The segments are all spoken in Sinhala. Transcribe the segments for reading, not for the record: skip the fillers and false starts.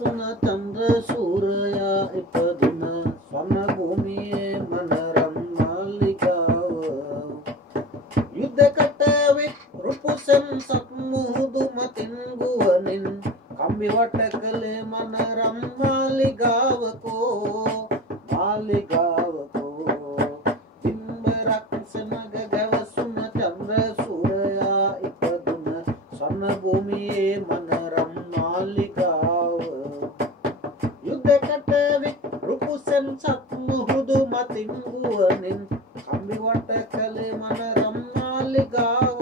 ගැවසුන චන්ද්‍ර සූරයා ඉපදුන ස්වර්ණ භූමියේ මනරම් මාලිගාව යුද්ධකට විත් රුපුසන් සත් මුහුදු මතින් ගුවනින් කම්බි වට කළේ මනරම් මාලිගාවකෝ බිම්බරක් සෙනග ගැවසුන චන්ද්‍ර සූරයා ඉපදුන ස්වර්ණ භූමියේ මනරම් මාලිගාව යුද්ධකට විත් රුපුසන් සත් මුහුදු මතින් ගුවනින් කම්බි වට කළේ මනරම් මාලිගාව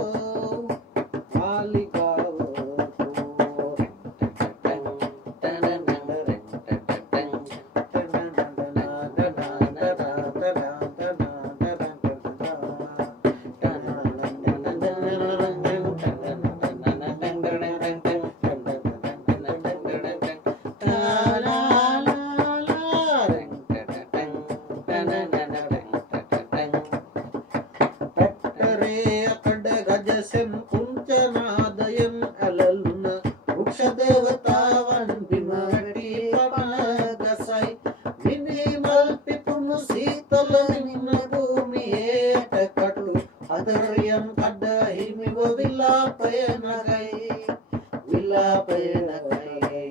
ගජසෙන් කුංචනාදයෙන් ඇලලුන වෘක්ෂ දේවතාවන් බිම වැටි පවන ගසයි මිනිමල් පිපුණු සීතල නින භූමියට කටු අදරියන් කඩ හිමිව විලාපය නගයි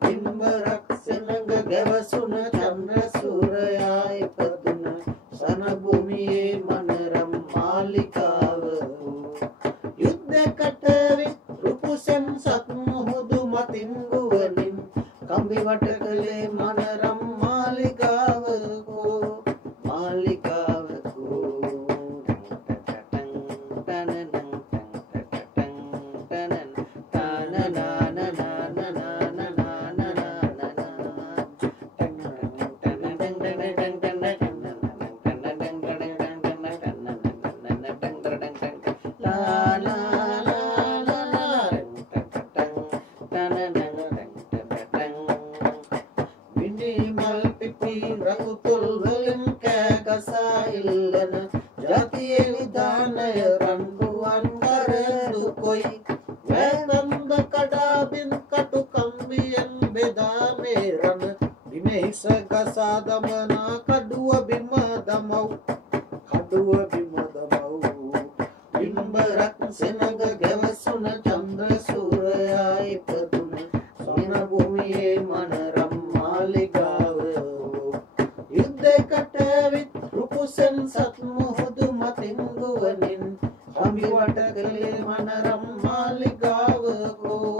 බිම්බරක් සෙනඟ ගැවසුන චන්ද්‍ර සූරයා ඉපදුන සන භූමියේ මනරම් මාලිගාව යුද්ධකට විත් රුපුසන් සත් මුහුදු මතින් ගුවනින් කම්බි වට කළේ මනරම් මාලිගාවකෝ රකුතුල් වලින් කෑගසා ඉල්ලන ජාතියේ විධානය රන්රුවන් කරදු කොයි වැනන්ද කඩාබින් කටු කම්බියෙන් බෙදා මේ රණ බිමෙහිස ගසා දමනා කඩුව බිම දමව් බිම්බරක් සෙනඟ ගැවසුන චන්ද්‍ර සූරයා ඉපදුන ස්වර්ණ භූමියේ මනරම් මාලිගාව යුද්ධකට විත් රුපුසන් සත් මුහුදු මතින් ගුවනින් කම්බි වට කළේ මනරම් මාලිගාවකෝ